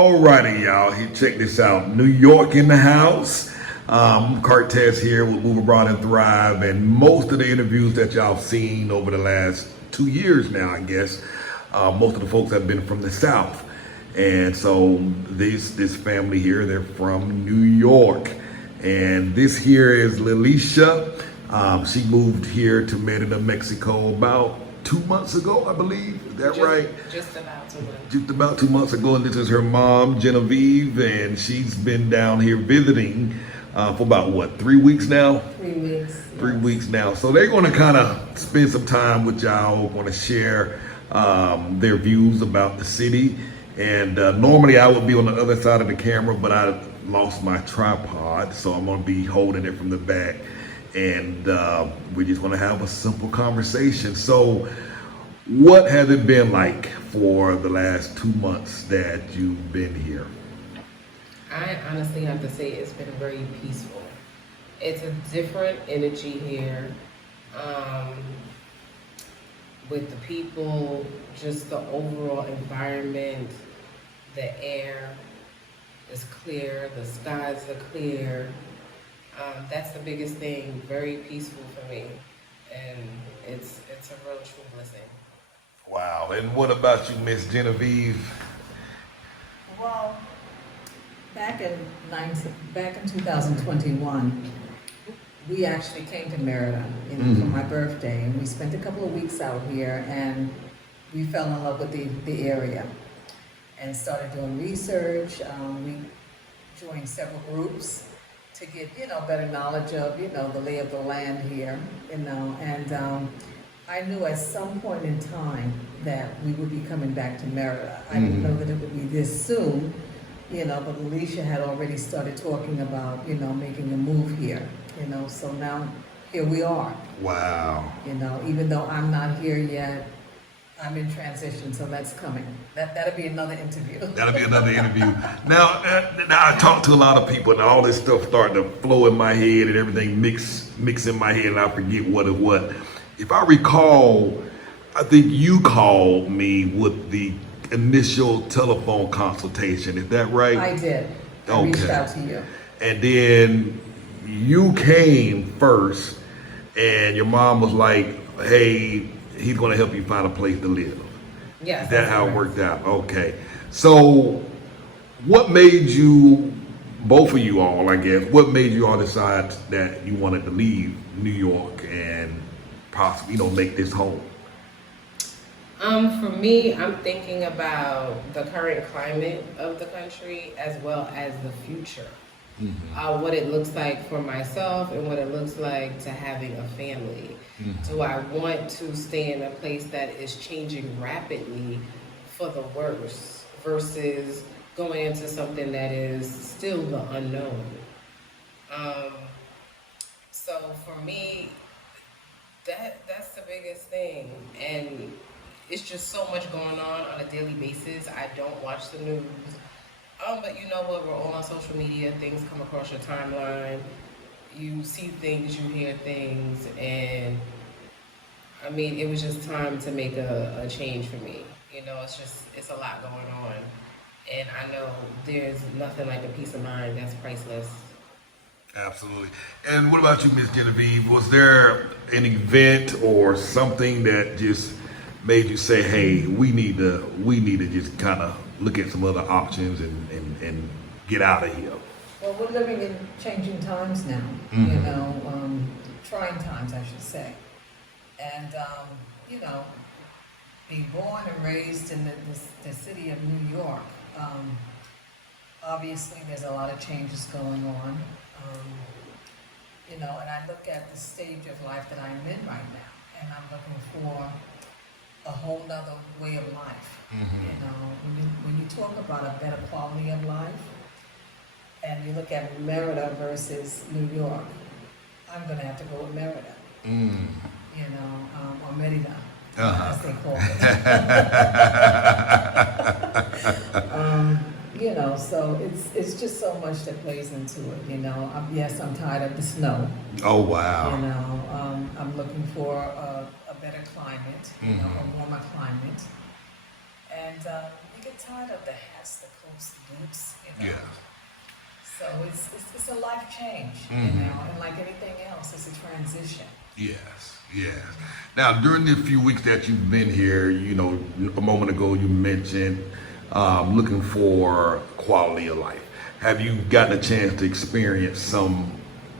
Alrighty, y'all. Here, check this out. New York in the house. Cortez here with Move Abroad and Thrive, and most of the interviews that y'all have seen over the last 2 years now, I guess, most of the folks have been from the South, and so this family here, they're from New York, and this here is Lilisha. She moved here to Merida, Mexico about 2 months ago, I believe. Is that right? Just about 2 months. Just about 2 months ago, and this is her mom, Genevieve, and she's been down here visiting for about, what, 3 weeks now? 3 weeks. 3 weeks now. So they're going to kind of spend some time with y'all, going to share their views about the city. And normally I would be on the other side of the camera, but I lost my tripod, so I'm going to be holding it from the back. And we're just going to have a simple conversation. So what has it been like for the last 2 months that you've been here? I honestly have to say it's been very peaceful. It's a different energy here with the people, just the overall environment, the air is clear, the skies are clear. That's the biggest thing, very peaceful for me, and it's a real true blessing. Wow. And what about you, Miss Genevieve? Well, back in 2021, we actually came to Merida for my birthday, and we spent a couple of weeks out here, and we fell in love with the area and started doing research. We joined several groups to get, better knowledge of, the lay of the land here, and I knew at some point in time that we would be coming back to Merida. I didn't know that it would be this soon, but Alicia had already started talking about, making a move here, so now here we are. Wow. Even though I'm not here yet, I'm in transition, so that's coming. That'll be another interview. That'll be another interview. Now I talk to a lot of people, and all this stuff starting to flow in my head, and everything mix in my head, and I forget what is what. If I recall, I think you called me with the initial telephone consultation. Is that right? I did. I reached out to you. And then you came first, and your mom was like, hey, he's going to help you find a place to live. Yes. Is that how it worked out? Okay. So what made you, both of you all, I guess, what made you all decide that you wanted to leave New York and possibly, make this home? For me, I'm thinking about the current climate of the country as well as the future. What it looks like for myself and what it looks like to having a family. Do I want to stay in a place that is changing rapidly for the worse versus going into something that is still the unknown? So for me, that's the biggest thing, and it's just so much going on a daily basis. I don't watch the news. But you know what? We're all on social media. Things come across your timeline. You see things, you hear things, and I mean, it was just time to make a change for me. It's a lot going on, and I know there's nothing like a peace of mind that's priceless. Absolutely. And what about you, Miss Genevieve? Was there an event or something that just made you say, hey, we need to just kind of look at some other options and get out of here? Well, we're living in changing times now, trying times, I should say. And, being born and raised in the city of New York, obviously there's a lot of changes going on. And I look at the stage of life that I'm in right now, and I'm looking for a whole nother way of life. When you talk about a better quality of life, and you look at Merida versus New York, I'm gonna have to go with Merida. Or Merida, as they call it. So it's just so much that plays into it. Yes, I'm tired of the snow. Oh wow. I'm looking for a better climate, a warmer climate, and you get tired of the hats, the coats, the boots, you know. Yeah. So it's a life change, Mm-hmm. you know, and like anything else, it's a transition. Yes, yes. Now, during the few weeks that you've been here, you know, a moment ago you mentioned looking for quality of life. Have you gotten a chance to experience some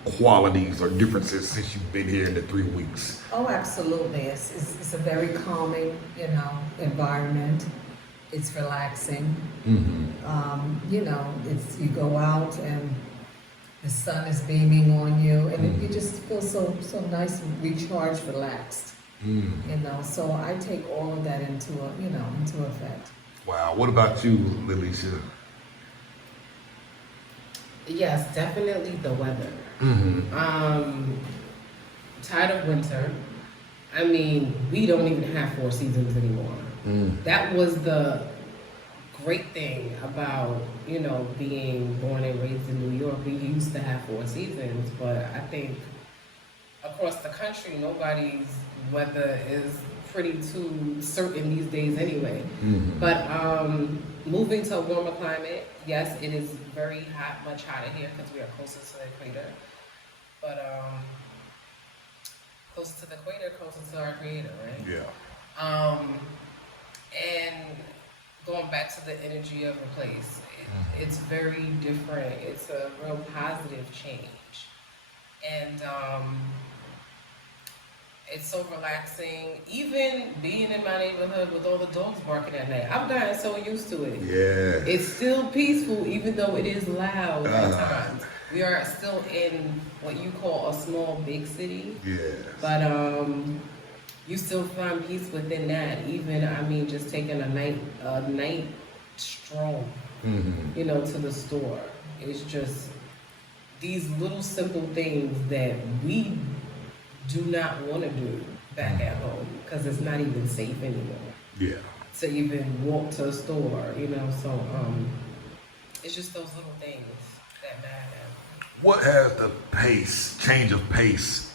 qualities or differences since you've been here in the 3 weeks? Oh, absolutely. It's a very calming, you know, environment. It's relaxing. You know, you go out and the sun is beaming on you, and you just feel so nice and recharged, relaxed. You know, so I take all of that into effect. Wow. What about you, Lilisha? Yes, definitely the weather. Tired of winter. I mean, we don't even have 4 seasons anymore. That was the great thing about, you know, being born and raised in New York. We used to have 4 seasons, but I think across the country, nobody's weather is pretty too certain these days anyway. But moving to a warmer climate, yes, it is very hot, much hotter here because we are closer to the equator. But closer to the equator, closer to our creator, right? Yeah. And going back to the energy of the place, it's very different. It's a real positive change. And it's so relaxing. Even being in my neighborhood with all the dogs barking at night, I've gotten so used to it. Yeah. It's still peaceful, even though it is loud at times. We are still in what you call a small, big city. Yes. But you still find peace within that. Even, I mean, just taking a night stroll, you know, to the store. It's just these little simple things that we do not want to do back at home because it's not even safe anymore. Yeah. To even walk to a store, you know. So it's just those little things that matter. What has the change of pace,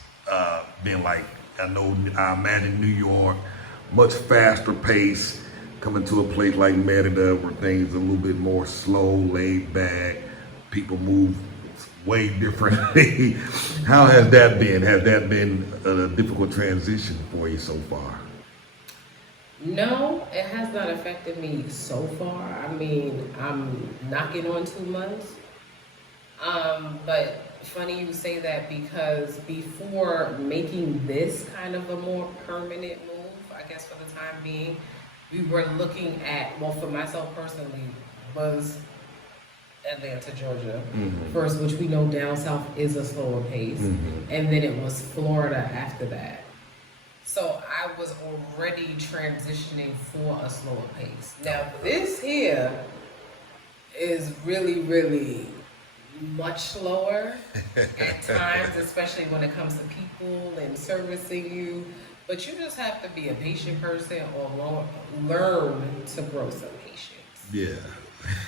been like? I imagine New York, much faster pace, coming to a place like Merida where things are a little bit more slow, laid back, people move way differently. How has that been? Has that been a difficult transition for you so far? No, it has not affected me so far. I mean, I'm knocking on 2 months. But funny you say that because before making this kind of a more permanent move, I guess for the time being, we were looking at, well, for myself personally, was Atlanta, Georgia first, which we know down south is a slower pace. And then it was Florida after that. So I was already transitioning for a slower pace. Now this here is really, really much slower at times, especially when it comes to people and servicing you. But you just have to be a patient person or learn to grow some patience. Yeah.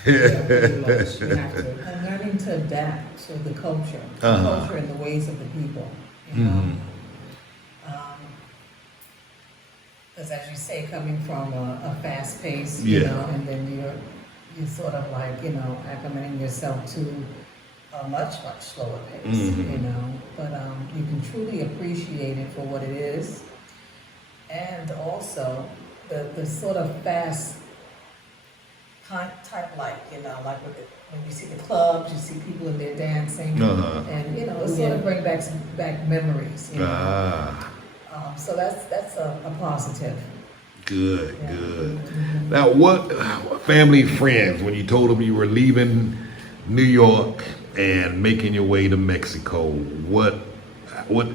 Yeah, pretty much. You have to. And learning to adapt to the culture, and the ways of the people, you know. Because as you say, coming from a fast pace, you know, and then you're sort of like, you know, acclimating yourself to a much slower pace, you know. But you can truly appreciate it for what it is, and also the sort of fast type life, you know, like when you see the clubs, you see people in there dancing, and you know, it sort of brings back memories. You know? So that's a positive. Good. Now, what family, friends, when you told them you were leaving New York and making your way to Mexico,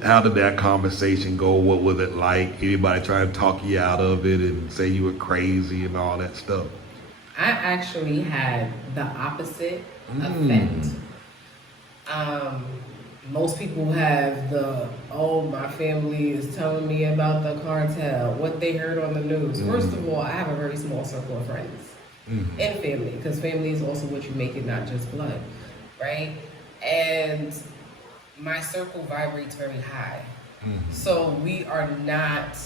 how did that conversation go? What was it like? Anybody try to talk you out of it and say you were crazy and all that stuff? I actually had the opposite effect. Most people have my family is telling me about the cartel, what they heard on the news. First of all, I have a very small circle of friends and family, because family is also what you make it, not just blood, right? And my circle vibrates very high. So we are not,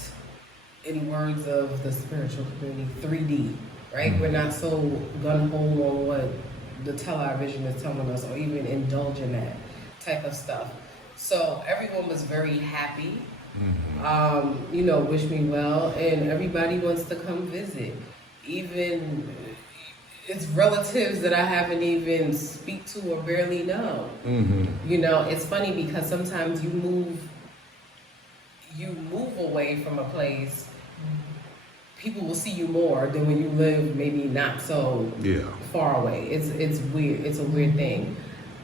in words of the spiritual community, 3D, right? We're not so gun-ho on what the television is telling us or even indulge in that type of stuff. So everyone was very happy, you know, wish me well, and everybody wants to come visit. Even it's relatives that I haven't even speak to or barely know. You know, it's funny because sometimes you move away from a place, people will see you more than when you live maybe not so far away. It's weird. It's a weird thing.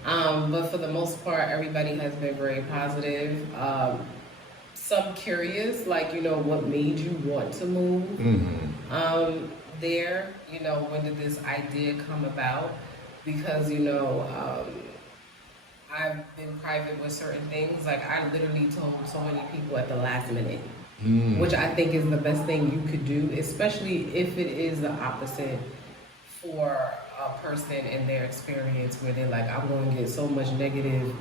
But for the most part, everybody has been very positive. Some curious, like, you know, what made you want to move there? You know, when did this idea come about? Because, you know, I've been private with certain things. Like, I literally told so many people at the last minute, which I think is the best thing you could do, especially if it is the opposite for a person in their experience where they're like, I'm going to get so much negative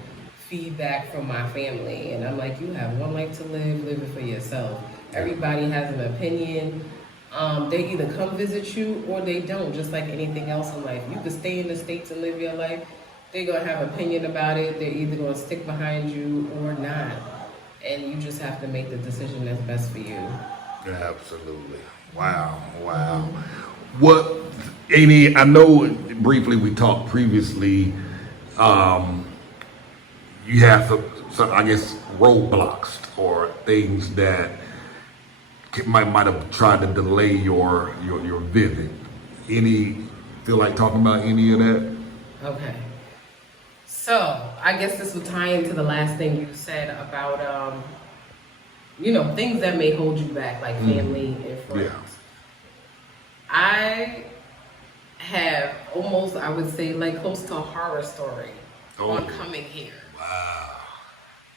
feedback from my family. And I'm like, you have one life to live it for yourself. Everybody has an opinion. They either come visit you or they don't, just like anything else in life. You could stay in the States and live your life. They're going to have an opinion about it. They're either going to stick behind you or not. And you just have to make the decision that's best for you. Absolutely. Wow. What, Amy, I know briefly we talked previously, you have some, I guess, roadblocks or things that might have tried to delay your visit. Feel like talking about any of that? Okay. So, I guess this will tie into the last thing you said about, you know, things that may hold you back, like family and friends. Yeah. I have almost, I would say, like close to a horror story on coming here. Wow.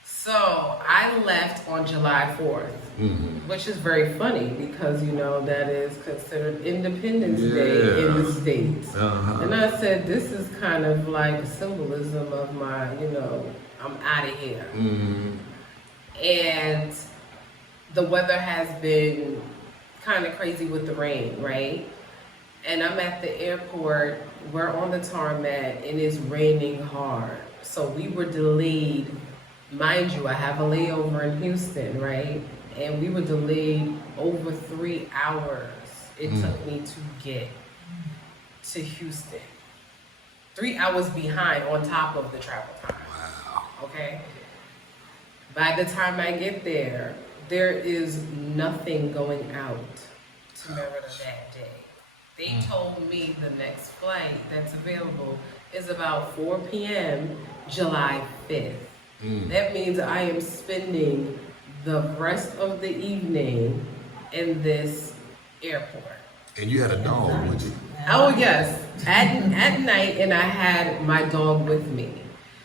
So, I left on July 4th, which is very funny because, you know, that is considered Independence Day in the States. And I said, this is kind of like a symbolism of my, you know, I'm out of here. And the weather has been kind of crazy with the rain, right? And I'm at the airport, we're on the tarmac, and it's raining hard. So we were delayed. Mind you, I have a layover in Houston, right? And we were delayed over 3 hours. It took me to get to Houston. 3 hours behind on top of the travel time. Wow. Okay? By the time I get there, there is nothing going out to Merida that day. They told me the next flight that's available is about 4 p.m. July 5th. That means I am spending the rest of the evening in this airport. And you had a dog with you? Oh yes, at night, and I had my dog with me.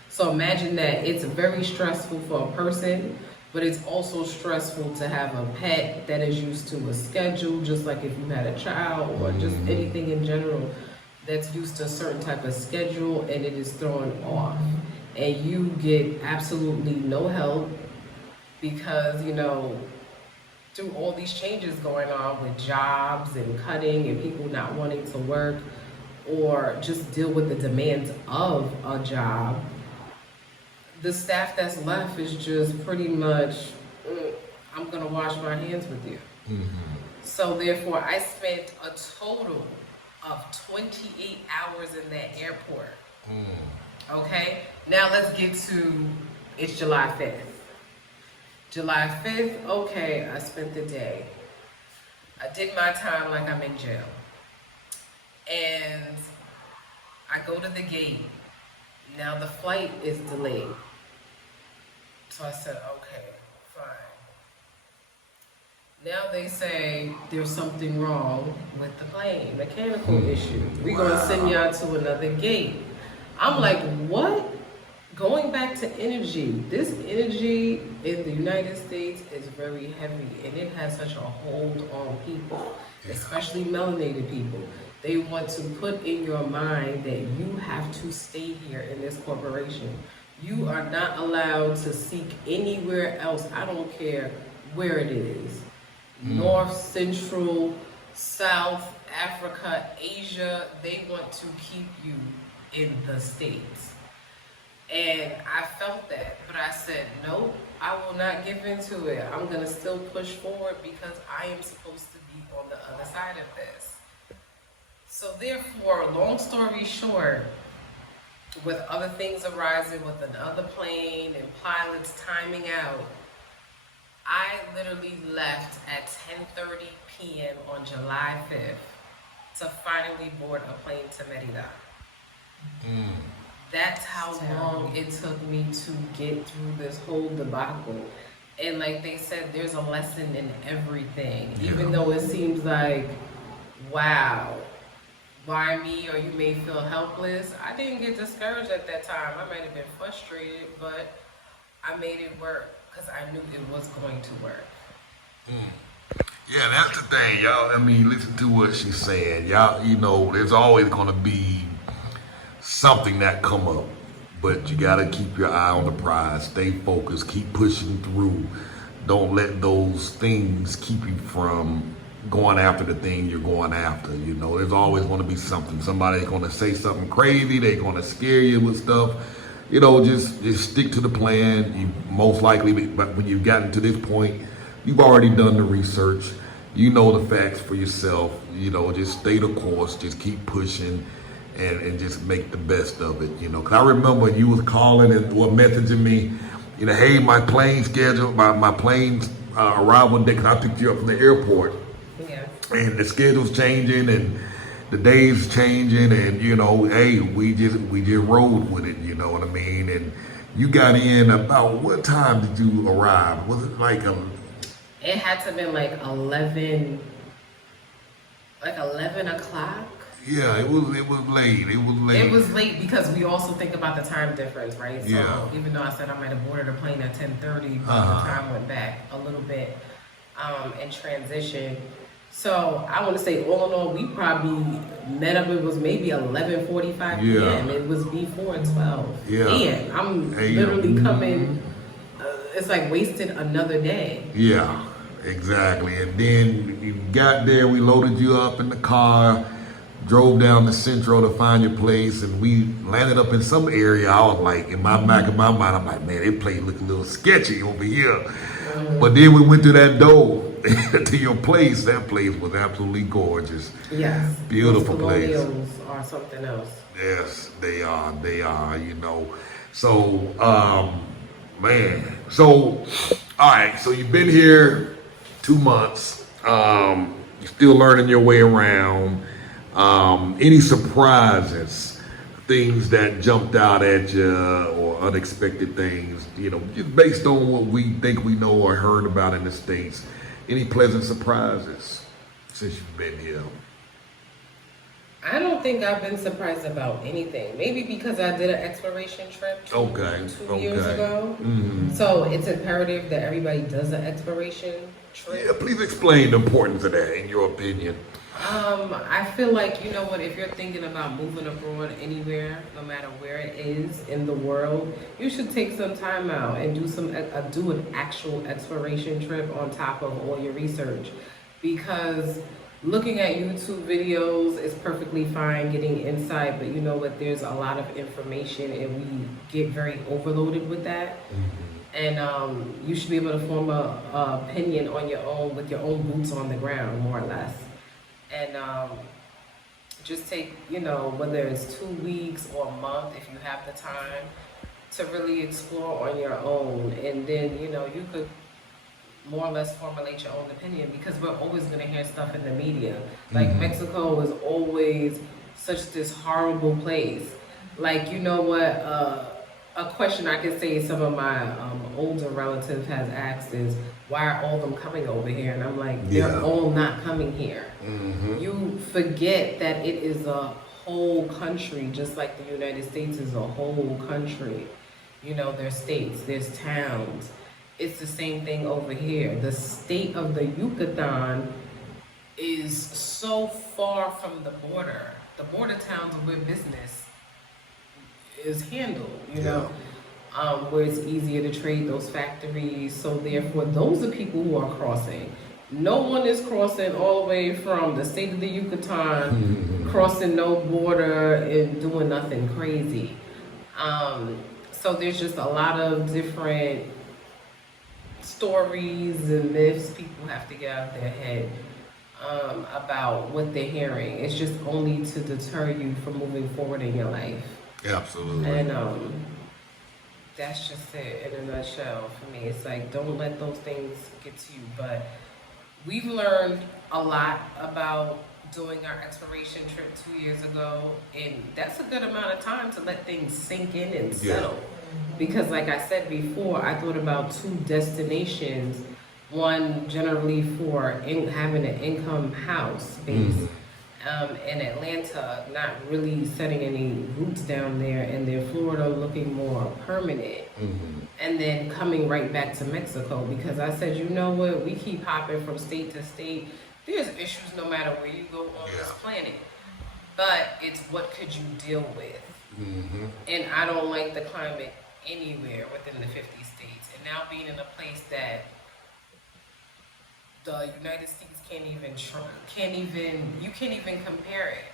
So imagine that. It's very stressful for a person, but it's also stressful to have a pet that is used to a schedule, just like if you had a child or just anything in general that's used to a certain type of schedule and it is thrown off. And you get absolutely no help because, you know, through all these changes going on with jobs and cutting and people not wanting to work or just deal with the demands of a job, the staff that's left is just pretty much, I'm going to wash my hands with you. So therefore, I spent a total of 28 hours in that airport. Okay, now let's get to, it's July 5th. July 5th, okay, I spent the day. I did my time like I'm in jail. And I go to the gate. Now the flight is delayed. So I said, okay, fine. Now they say there's something wrong with the plane, mechanical issue. We're gonna send y'all to another gate. I'm like, what? Going back to energy, this energy in the United States is very heavy and it has such a hold on people, especially melanated people. They want to put in your mind that you have to stay here in this corporation. You are not allowed to seek anywhere else. I don't care where it is. North, central, south, Africa, Asia, they want to keep you in the States. And I felt that, but I said, nope, I will not give into it. I'm going to still push forward because I am supposed to be on the other side of this. So therefore, long story short, with other things arising with another plane and pilots timing out, I literally left at 10:30 p.m. on July 5th to finally board a plane to Merida. That's how long it took me to get through this whole debacle. And like they said, there's a lesson in everything. Even though it seems like, wow, why me, or you may feel helpless. I didn't get discouraged at that time. I might have been frustrated, but I made it work because I knew it was going to work. Yeah, that's the thing, y'all. I mean, listen to what she's saying. Y'all, you know, there's always going to be something that come up, but you got to keep your eye on the prize. Stay focused. Keep pushing through. Don't let those things keep you from going after the thing you're going after. You know, there's always going to be something. Somebody's going to say something crazy. They're going to scare you with stuff. You know, just stick to the plan. You most likely, but when you've gotten to this point, you've already done the research. You know the facts for yourself. You know, just stay the course. Just keep pushing. And just make the best of it, you know. Cause I remember you was calling and or messaging me, you know, hey, my plane schedule, my plane's arrival day, cause I picked you up from the airport. Yeah. And the schedule's changing and the days changing, and you know, hey, we just rode with it, you know what I mean? And you got in about what time did you arrive? Was it like It had to have been like 11 o'clock. Yeah, it was late. It was late. It was late because we also think about the time difference, right? So Yeah. even though I said I might have boarded a plane at 10:30, but the time went back a little bit in transition. So I want to say all in all, we probably met up. It was maybe 11:45 p.m. It was before 12. Yeah. And I'm literally coming. It's like wasted another day. Yeah, exactly. And then you got there. We loaded you up in the car. Drove down the Central to find your place, and we landed up in some area. I was like, in my back of my mind, I'm like, man, that place look a little sketchy over here. But then we went through that door to your place. That place was absolutely gorgeous. Yes. Beautiful Those place. colonials are something else. Yes, they are. They are, you know. So, man. So, all right. So you've been here 2 months. You're still learning your way around. Any surprises, things that jumped out at you, or unexpected things, you know, just based on what we think we know or heard about in the States? Any pleasant surprises since you've been here? I don't think I've been surprised about anything. Maybe because I did an exploration trip two years ago. Mm-hmm. So it's imperative that everybody does an exploration trip. Yeah, please explain the importance of that in your opinion. I feel like, you know what, if you're thinking about moving abroad anywhere, no matter where it is in the world, you should take some time out and do an actual exploration trip on top of all your research. Because looking at YouTube videos is perfectly fine, getting insight, but you know what, there's a lot of information and we get very overloaded with that. And you should be able to form a opinion on your own with your own boots on the ground, more or less. And just take, you know, whether it's 2 weeks or a month, if you have the time, to really explore on your own. And then, you know, you could more or less formulate your own opinion, because we're always going to hear stuff in the media. Like Mexico is always such this horrible place. Like, you know what, a question I can say some of my older relatives has asked is, why are all them coming over here? And I'm like, they're all not coming here. You forget that it is a whole country, just like the United States is a whole country. You know, there's states, there's towns. It's the same thing over here. The state of the Yucatan is so far from the border. The border towns are where business is handled, you know, where it's easier to trade those factories. So therefore, those are people who are crossing. No one is crossing all the way from the state of the Yucatan, crossing no border and doing nothing crazy. So there's just a lot of different stories and myths people have to get out of their head about what they're hearing. It's just only to deter you from moving forward in your life. Absolutely. And that's just it in a nutshell for me. It's like, don't let those things get to you. But we've learned a lot about doing our exploration trip 2 years ago, and that's a good amount of time to let things sink in and settle. Because like I said before, I thought about 2 destinations. One generally for having an income house base in Atlanta, not really setting any roots down there, and then Florida looking more permanent. And then coming right back to Mexico, because I said, you know what, we keep hopping from state to state. There's issues no matter where you go on this planet, but it's what could you deal with. And I don't like the climate anywhere within the 50 states. And now being in a place that the United States you can't even compare it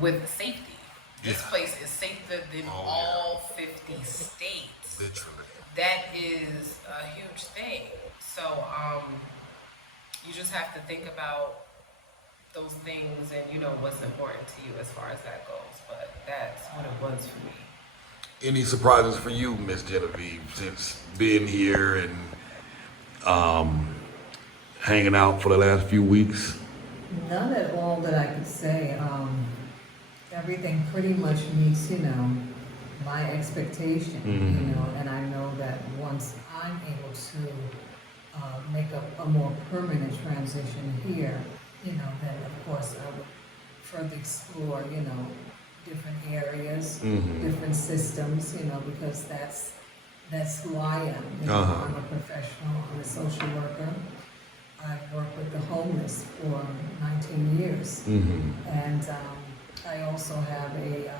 with safety. This place is safer than all 50 states. Literally. That is a huge thing. So you just have to think about those things and you know what's important to you as far as that goes. But that's what it was for me. Any surprises for you, Miss Genevieve, since being here and hanging out for the last few weeks? None at all that I could say. Everything pretty much meets, my expectation, and I know that once I'm able to make a more permanent transition here, then of course I would further explore, different areas, different systems, because that's who I am. I'm a professional, I'm a social worker. I've worked with the homeless for 19 years, and I also have a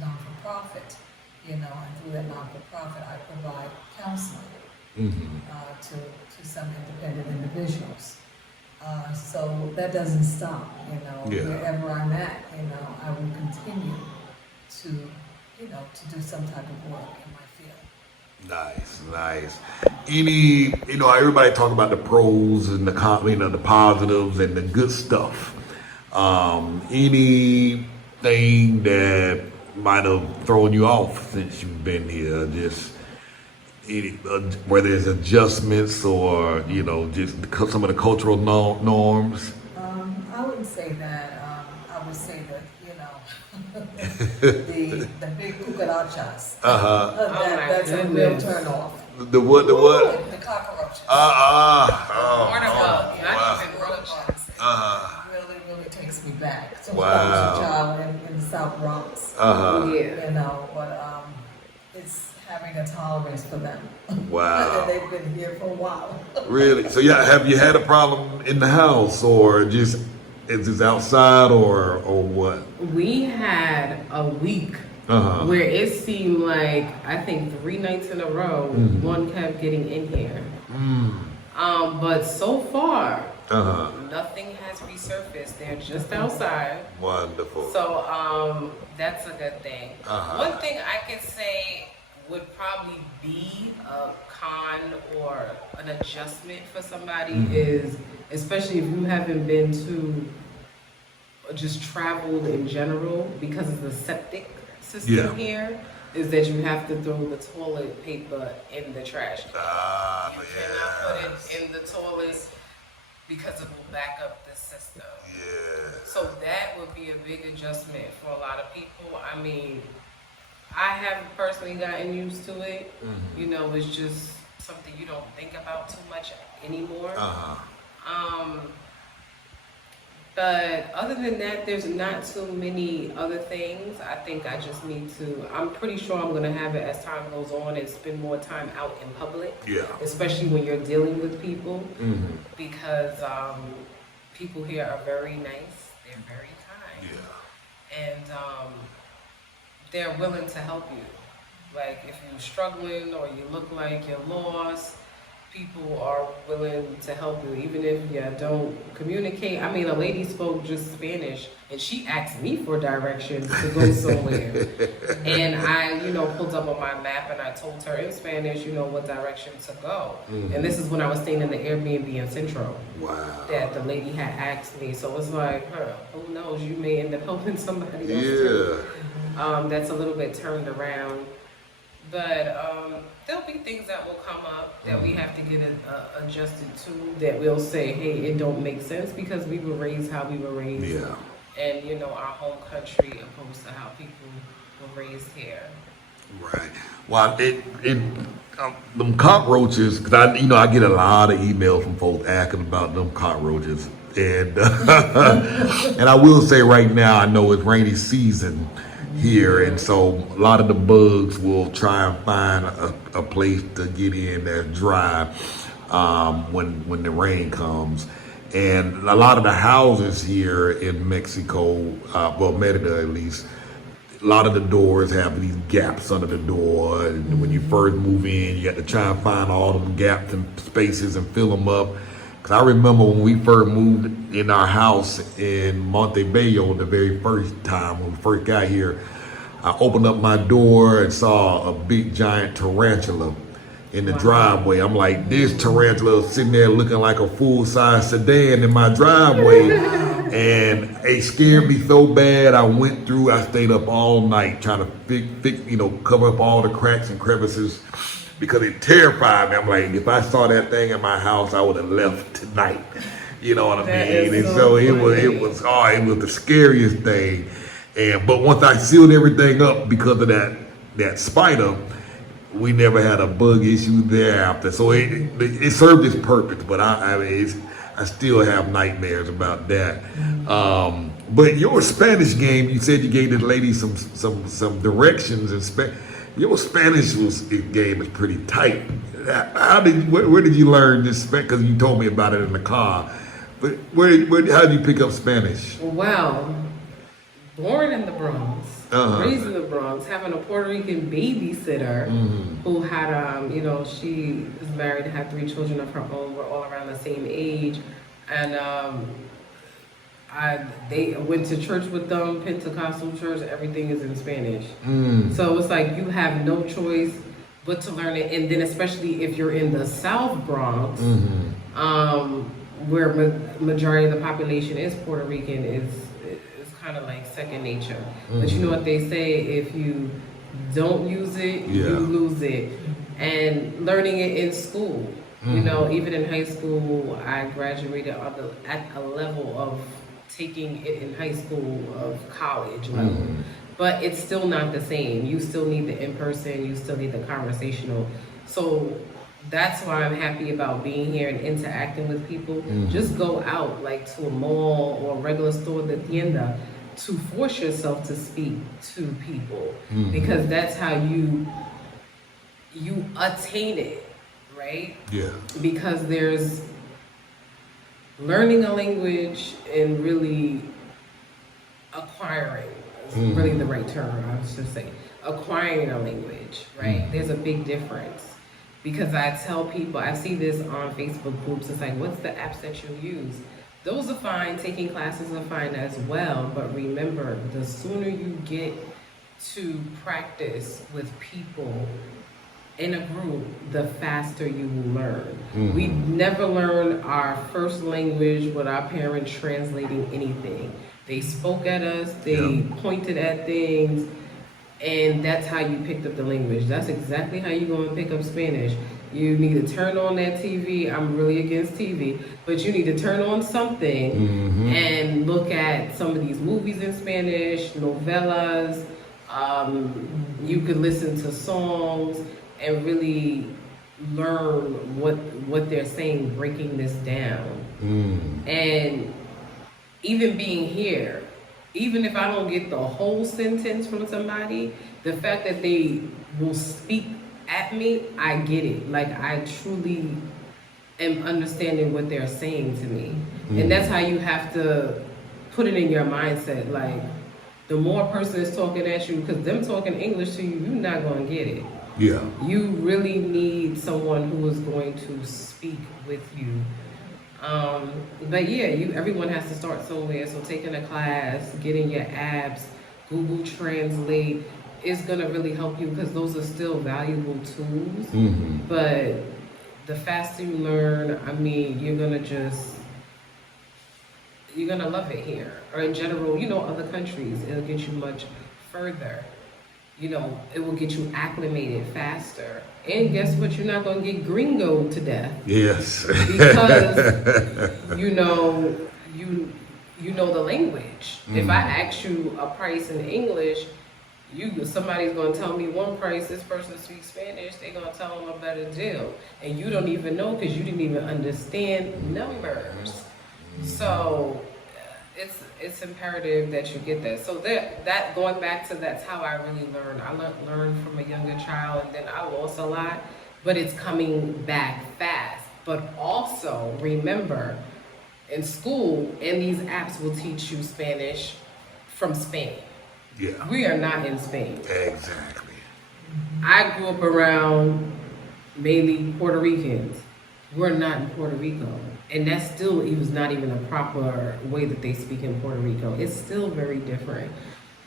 non-for-profit, and through that non-for-profit I provide counseling to some independent individuals. So that doesn't stop, wherever I'm at, I will continue to, to do some type of work in my field. Nice. Any, everybody talk about the pros and the the positives and the good stuff. Anything that might have thrown you off since you've been here? Just whether it's adjustments or just some of the cultural norms. I wouldn't say that. I would say that the big cucarachas. That's a real turn off. The what? The what? The cockroaches. Water bugs, not even roaches. Really takes me back. So Wow. I was a child in the South Bronx. But it's having a tolerance for them. Wow. And they've been here for a while. Really? So have you had a problem in the house, or just is this outside, or what? We had a week where it seemed like, I think 3 nights in a row, one kept getting in here. But so far, nothing has resurfaced. They're just outside. Wonderful. So that's a good thing. One thing I could say would probably be a con or an adjustment for somebody is, especially if you haven't been to or just traveled in general, because of the septic system here, is that you have to throw the toilet paper in the trash can. You cannot put it in the toilet because it will back up the system. So that would be a big adjustment for a lot of people. I mean, I haven't personally gotten used to it. It's just something you don't think about too much anymore. But other than that, there's not too many other things. I think I just need to, I'm pretty sure I'm going to have it as time goes on and spend more time out in public. Especially when you're dealing with people. Because people here are very nice. They're very kind. And they're willing to help you. Like if you're struggling or you look like you're lost, people are willing to help you, even if you don't communicate. I mean, a lady spoke just Spanish, and she asked me for directions to go somewhere. And I, pulled up on my map, and I told her in Spanish, what direction to go. And this is when I was staying in the Airbnb in Central. Wow. That the lady had asked me. So it's like, who knows? You may end up helping somebody else too. That's a little bit turned around. But there'll be things that will come up that we have to get adjusted to, that we'll say, hey, it don't make sense because we were raised how we were raised. Yeah. And, our home country opposed to how people were raised here. Right. Well, them cockroaches, because I get a lot of emails from folks asking about them cockroaches. And, and I will say right now, I know it's rainy season here, and so a lot of the bugs will try and find a place to get in that's dry when the rain comes. And a lot of the houses here in Mexico, Merida at least, a lot of the doors have these gaps under the door, and when you first move in, you got to try and find all them gaps and spaces and fill them up. Because I remember when we first moved in our house in Montebello, the very first time when we first got here, I opened up my door and saw a big giant tarantula in the driveway. I'm like, this tarantula is sitting there looking like a full-size sedan in my driveway. And it scared me so bad, I stayed up all night trying to cover up all the cracks and crevices because it terrified me. I'm like, if I saw that thing in my house, I would have left tonight. You know what I mean? And so it was the scariest thing. But once I sealed everything up because of that spider, we never had a bug issue thereafter. So it served its purpose, but I still have nightmares about that. But your Spanish game, you said you gave this lady some directions in Spanish. Your Spanish game is pretty tight. Where did you learn this? Because you told me about it in the car. But how did you pick up Spanish? Well, born in the Bronx, raised in the Bronx, having a Puerto Rican babysitter who had, she was married and had 3 children of her own. We're all around the same age. And they went to church with them, Pentecostal church, everything is in Spanish. So it's like you have no choice but to learn it. And then especially if you're in the South Bronx, where majority of the population is Puerto Rican, is kind of like second nature. But you know what they say, if you don't use it, you lose it. And learning it in school, even in high school, I graduated at a level of taking it in high school of college level. But it's still not the same. You still need the in-person, you still need the conversational. So that's why I'm happy about being here and interacting with people. Just go out like to a mall or a regular store, the tienda, to force yourself to speak to people, because that's how you attain it, right? Yeah. Because there's learning a language and really acquiring, is really the right term, I should say. Acquiring a language, right? There's a big difference. Because I tell people, I see this on Facebook groups, it's like, what's the apps that you use? Those are fine, taking classes are fine as well, but remember, the sooner you get to practice with people in a group, the faster you will learn. We never learned our first language with our parents translating anything. They spoke at us, they pointed at things, and that's how you picked up the language. That's exactly how you go and pick up Spanish. You need to turn on that TV. I'm really against TV, but you need to turn on something and look at some of these movies in Spanish, novellas. You could listen to songs and really learn what they're saying, breaking this down. And even being here, even if I don't get the whole sentence from somebody, the fact that they will speak at me, I get it. Like, I truly am understanding what they're saying to me. And that's how you have to put it in your mindset. Like, the more a person is talking at you, because them talking English to you, you're not going to get it. Yeah. You really need someone who is going to speak with you. But yeah, everyone has to start somewhere. So taking a class, getting your apps, Google Translate is going to really help you, because those are still valuable tools. Mm-hmm. But the faster you learn, I mean, you're going to love it here. Or in general, other countries, it'll get you much further. It will get you acclimated faster. And guess what? You're not going to get gringoed to death. Yes. Because, you know the language. Mm-hmm. If I ask you a price in English, somebody's going to tell me one price. This person speaks Spanish. They're going to tell them a better deal. And you don't even know, because you didn't even understand numbers. So it's imperative that you get that. So that going back to, that's how I really learned. I learned from a younger child, and then I lost a lot, but it's coming back fast. But also remember, in school, and these apps will teach you Spanish from Spain. Yeah. We are not in Spain. Exactly. I grew up around mainly Puerto Ricans. We're not in Puerto Rico. And that's still, it was not even a proper way that they speak in Puerto Rico. It's still very different.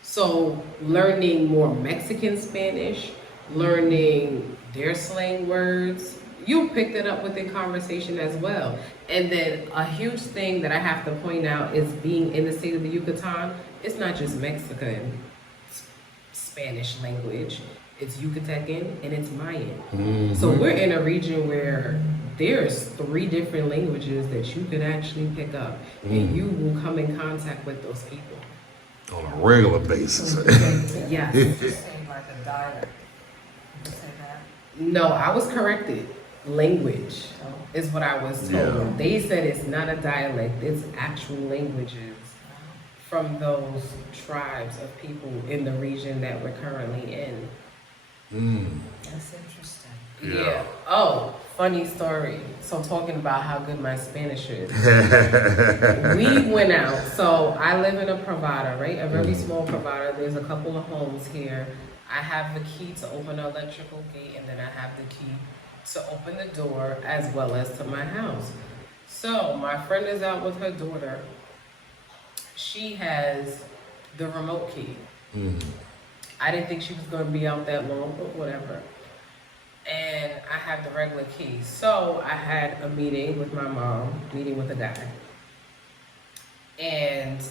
So learning more Mexican Spanish, learning their slang words, you pick that up within conversation as well. And then a huge thing that I have to point out is being in the state of the Yucatan, it's not just Mexican Spanish language. It's Yucatecan and it's Mayan. Mm-hmm. So we're in a region where there's 3 different languages that you could actually pick up, and you will come in contact with those people on a regular basis. Yes. Just saying like a dialect. Did you say that? No, I was corrected. Language is what I was told. Yeah. They said it's not a dialect, it's actual languages from those tribes of people in the region that we're currently in. That's interesting. Yeah. Oh, funny story. So talking about how good my Spanish is. We went out. So I live in a Pravada, right? A very small Pravada. There's a couple of homes here. I have the key to open the electrical gate, and then I have the key to open the door as well as to my house. So my friend is out with her daughter. She has the remote key. I didn't think she was going to be out that long, but whatever. And I have the regular key. So I had a meeting with my mom, meeting with a guy. And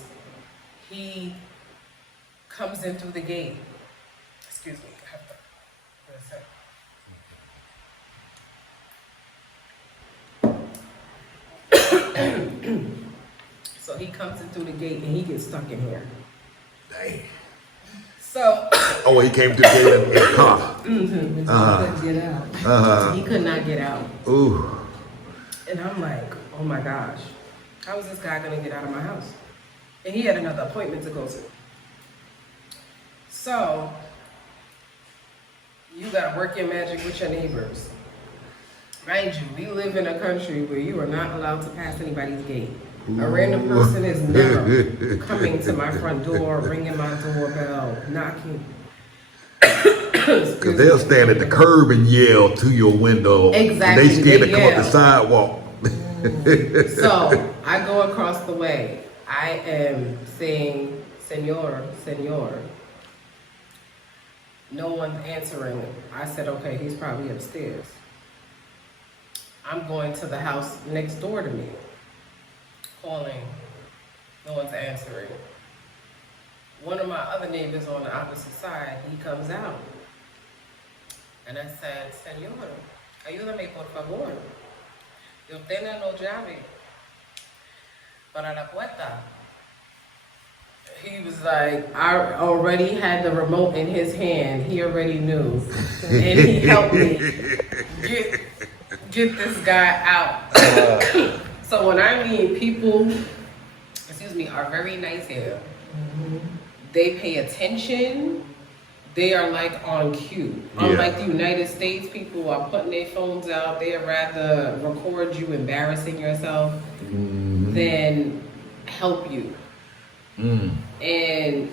he comes in through the gate. Excuse me, I have to do a sec. So he comes in through the gate and he gets stuck in here. Dang. So Oh, he came to the gate in a car. Couldn't get out. he could not get out. Ooh. And I'm like, oh my gosh, how is this guy gonna get out of my house? And he had another appointment to go to. So you gotta work your magic with your neighbors. Mind you, we live in a country where you are not allowed to pass anybody's gate. A random person is never coming to my front door, ringing my doorbell, knocking. Because they'll stand at the curb and yell to your window. Exactly, And they scared they to come up yell. the sidewalk. So I go across the way. I am saying, Senor, Senor. No one's answering. I said, okay, he's probably upstairs. I'm going to the house next door to me. Calling. No one's answering. One of my other neighbors on the opposite side, he comes out. And I said, Senor, ayúdame por favor. Yo tengo no llave para la puerta. He was like, I already had the remote in his hand. He already knew. And he helped me get this guy out. So when I mean people, are very nice here. They pay attention. They are like on cue. Yeah. Unlike the United States, people are putting their phones out. They'd rather record you embarrassing yourself than help you. And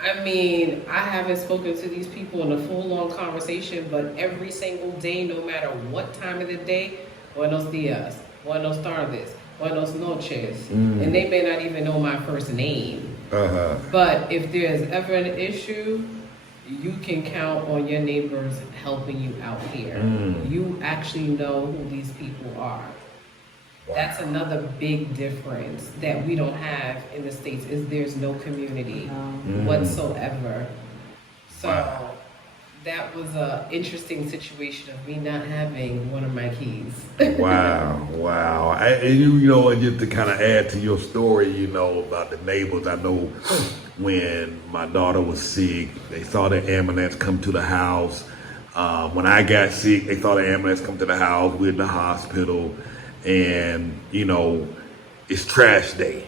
I mean, I haven't spoken to these people in a full long conversation, but every single day, no matter what time of the day, buenos dias, buenos tardes, buenos noches. And they may not even know my first name. But if there's ever an issue, you can count on your neighbors helping you out here. You actually know who these people are. That's another big difference that we don't have in the States is there's no community whatsoever. So that was a interesting situation of me not having one of my keys. Wow. And just to kind of add to your story, about the neighbors, I know when my daughter was sick, they saw the ambulance come to the house. When I got sick, they saw the ambulance come to the house. We're at the hospital. And, it's trash day.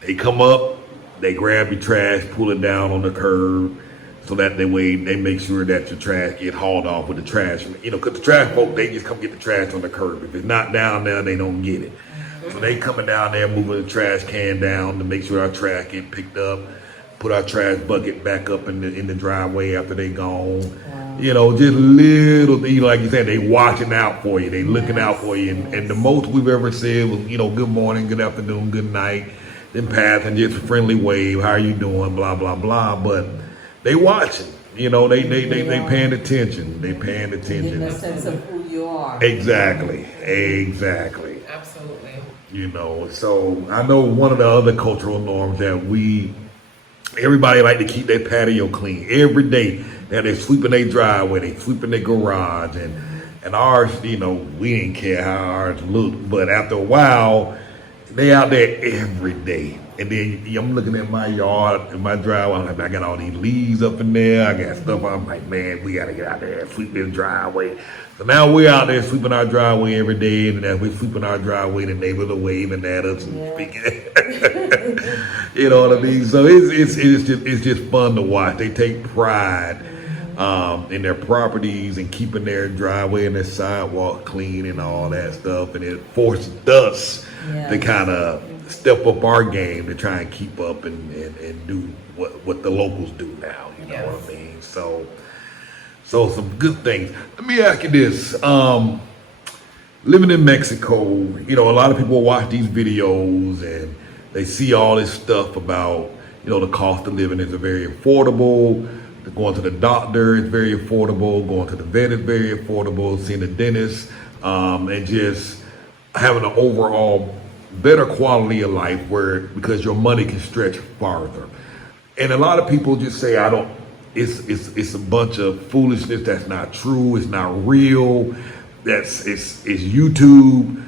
They come up, they grab your trash, pull it down on the curb, so that they make sure that your trash get hauled off with the trash. Because the trash folk, they just come get the trash on the curb. If it's not down there, they don't get it. So they coming down there, moving the trash can down to make sure our trash get picked up, put our trash bucket back up in the driveway after they gone. Just little things, like you said, they watching out for you. They looking out for you. And the most we've ever said was, good morning, good afternoon, good night. Then passing just a friendly wave. How are you doing? Blah, blah, blah. But they watching. They paying attention. They paying attention. Getting a sense of who you are. Exactly. Absolutely. So I know one of the other cultural norms that everybody like to keep their patio clean every day. Now they sweeping their driveway, they sweeping their garage, and ours, we didn't care how ours looked, but after a while, they out there every day. And then I'm looking at my yard and my driveway, I'm like, I got all these leaves up in there, I got stuff, I'm like, man, we gotta get out there and sweep this driveway. So now we're out there sweeping our driveway every day, and as we're sweeping our driveway, the neighbors are waving at us and speaking. You know what I mean? So it's just fun to watch. They take pride in their properties and keeping their driveway and their sidewalk clean and all that stuff, and it forces us to kind of step up our game to try and keep up and do what the locals do now. You know what I mean? So some good things. Let me ask you this. Living in Mexico, a lot of people watch these videos and they see all this stuff about, the cost of living is very affordable. Going to the doctor is very affordable. Going to the vet is very affordable. Seeing the dentist, and just having an overall better quality of life because your money can stretch farther. And a lot of people just say, it's a bunch of foolishness. That's not true. It's not real. It's YouTube.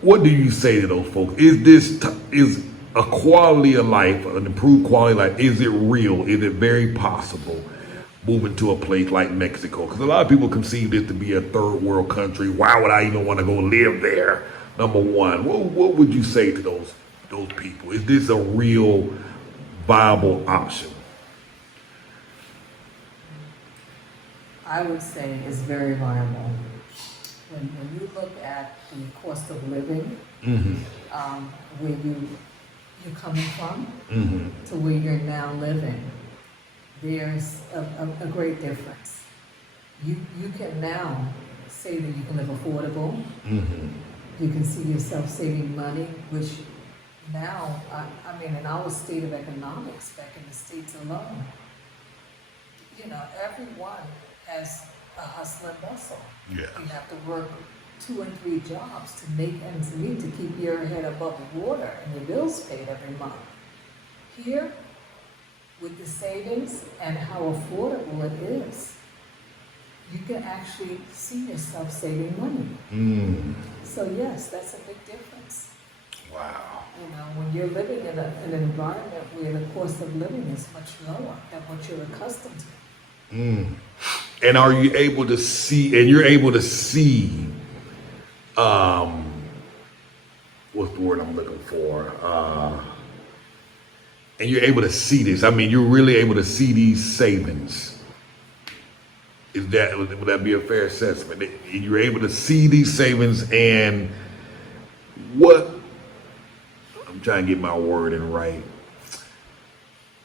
What do you say to those folks? Is a quality of life, an improved quality of life, is it real? Is it very possible moving to a place like Mexico? Because a lot of people conceive this to be a third world country. Why would I even want to go live there? Number one, what would you say to those people? Is this a real viable option? I would say it's very viable. When you look at the cost of living, where you're coming from to where you're now living, there's a great difference. You can now say that you can live affordable. You can see yourself saving money, which now, I mean, in our state of economics, back in the States alone, everyone has a hustle and bustle. Yeah. You have to work 2 and 3 jobs to make ends meet, to keep your head above the water and your bills paid every month. Here, with the savings and how affordable it is, you can actually see yourself saving money. So yes, that's a big difference. Wow. When you're living in an environment where the cost of living is much lower than what you're accustomed to. And are you able to see, and you're able to see, what's the word I'm looking for? And you're able to see this. I mean, you're really able to see these savings. Would that be a fair assessment? You're able to see these savings, and I'm trying to get my wording right.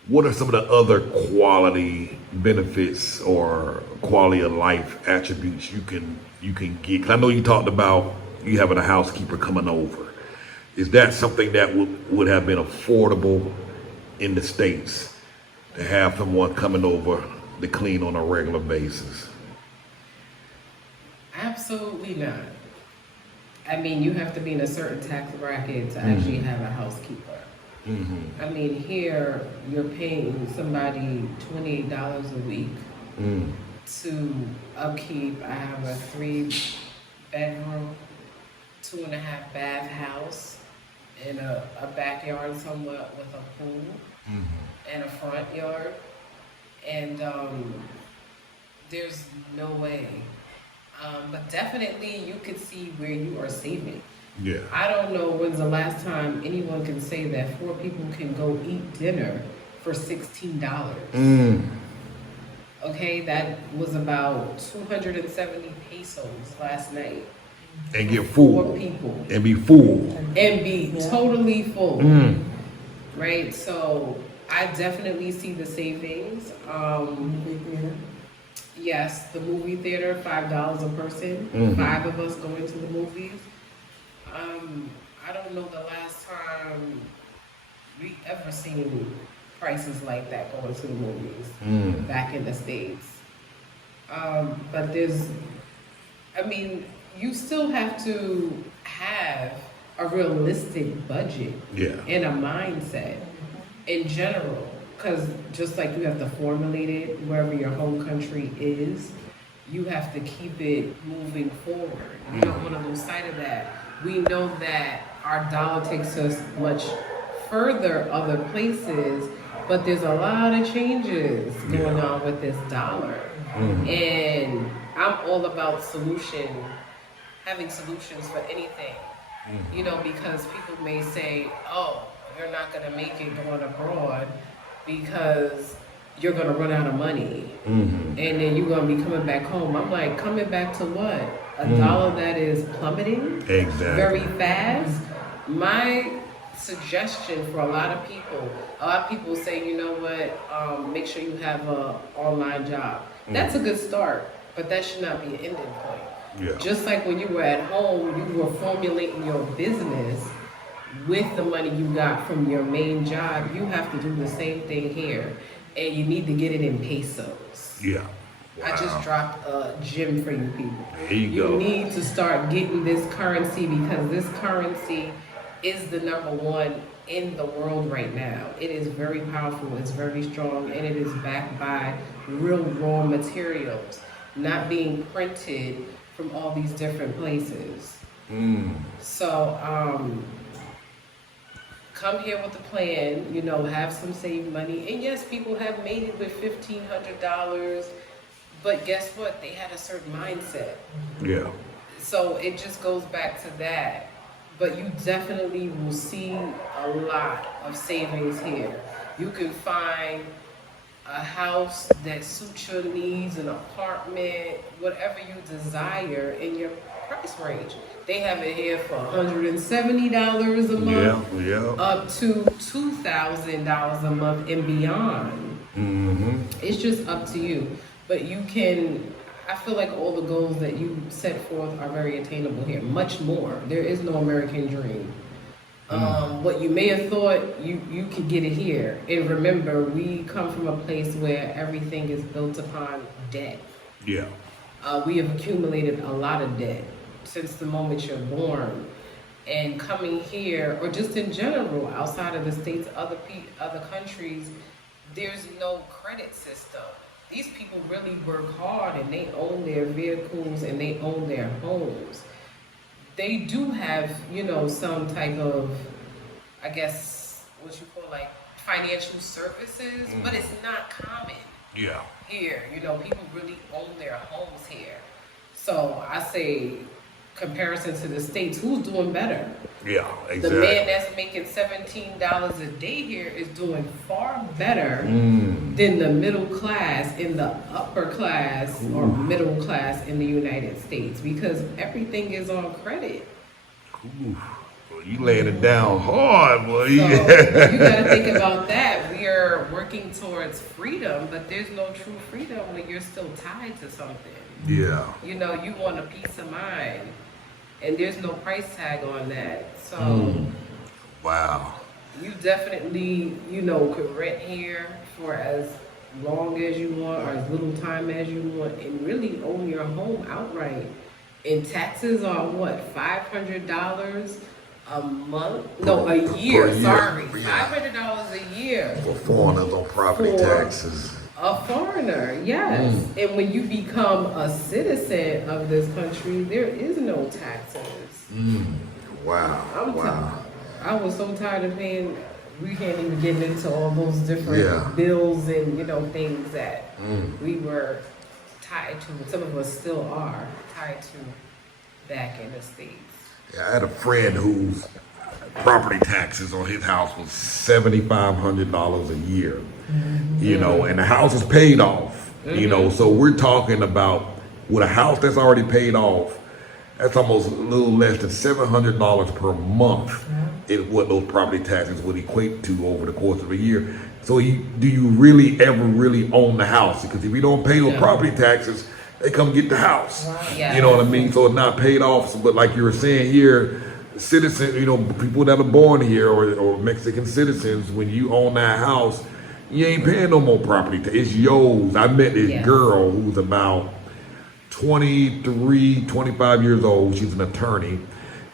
what are some of the other quality benefits or quality of life attributes you can get? 'Cause I know you talked about you having a housekeeper coming over. Is that something that would have been affordable in the States to have someone coming over to clean on a regular basis? Absolutely not. I mean, you have to be in a certain tax bracket to actually have a housekeeper. I mean, here you're paying somebody $28 a week to upkeep. I have a 3-bedroom, 2.5 bath house in a backyard somewhat with a pool and a front yard. And there's no way. But definitely you could see where you are saving. Yeah. I don't know when's the last time anyone can say that 4 people can go eat dinner for $16. Okay, that was about 270 pesos last night. And get full. 4 people. And be full. And be totally full. Right? So I definitely see the savings. Yes, the movie theater, $5 a person. 5 of us going to the movies. I don't know the last time we ever seen prices like that going to the movies back in the States. But you still have to have a realistic budget and a mindset in general. Because just like you have to formulate it wherever your home country is, you have to keep it moving forward. You don't want to lose sight of that. We know that our dollar takes us much further other places, but there's a lot of changes going on with this dollar. And I'm all about having solutions for anything. You know, because people may say, oh, you're not going to make it going abroad because you're going to run out of money. And then you're going to be coming back home. I'm like, coming back to what? A dollar that is plummeting very fast? My suggestion for a lot of people say, you know what, make sure you have an online job. That's a good start, but that should not be an ending point. Just like when you were at home, you were formulating your business with the money you got from your main job. You have to do the same thing here, and you need to get it in pesos. I just dropped a gem for you people. There you go. You need to start getting this currency because this currency is the #1 in the world right now. It is very powerful, it's very strong, and it is backed by real raw materials, not being printed from all these different places. So, come here with a plan, you know, have some saved money. And yes, people have made it with $1,500, but guess what? They had a certain mindset. So it just goes back to that. But you definitely will see a lot of savings here. You can find a house that suits your needs, an apartment, whatever you desire in your price range. They have it here for $170 a month, up to $2,000 a month and beyond. It's just up to you. But you can, I feel like all the goals that you set forth are very attainable here. Much more. There is no American dream. What you may have thought, you could get it here. And remember, we come from a place where everything is built upon debt. We have accumulated a lot of debt since the moment you're born. And coming here, or just in general, outside of the States, other countries, there's no credit system. These people really work hard and they own their vehicles and they own their homes. They do have, you know, some type of, I guess, what you call like financial services, but it's not common here. You know, people really own their homes here. So I say, comparison to the States, who's doing better? The man that's making $17 a day here is doing far better than the middle class in the upper class or middle class in the United States, because everything is on credit. You laying it down hard, boy. So you got to think about that. We are working towards freedom, but there's no true freedom when you're still tied to something. Yeah. You know, you want a peace of mind, and there's no price tag on that. So Wow. you definitely, you know, could rent here for as long as you want or as little time as you want, and really own your home outright. And taxes are what, $500 a month? No, a year. Per year. Sorry, Yeah. $500 a year. For foreigners on property For- taxes. A foreigner, yes. And when you become a citizen of this country, there is no taxes. Wow. I'm Wow. I was so tired of paying. We can't even get into all those different Yeah. bills and, you know, things that we were tied to. Some of us still are tied to back in the States. Yeah, I had a friend whose property taxes on his house was $7,500 a year. You know, and the house is paid off. You know, so we're talking about with a house that's already paid off, that's almost a little less than $700 per month is what those property taxes would equate to over the course of a year. So do you really ever really own the house? Because if you don't pay those property taxes, they come get the house. Yeah. You know what I mean? So it's not paid off. But like you were saying here, citizens, you know, people that are born here or Mexican citizens, when you own that house, you ain't paying no more property tax. It's yours. I met this girl who's about 23, 25 years old. She's an attorney.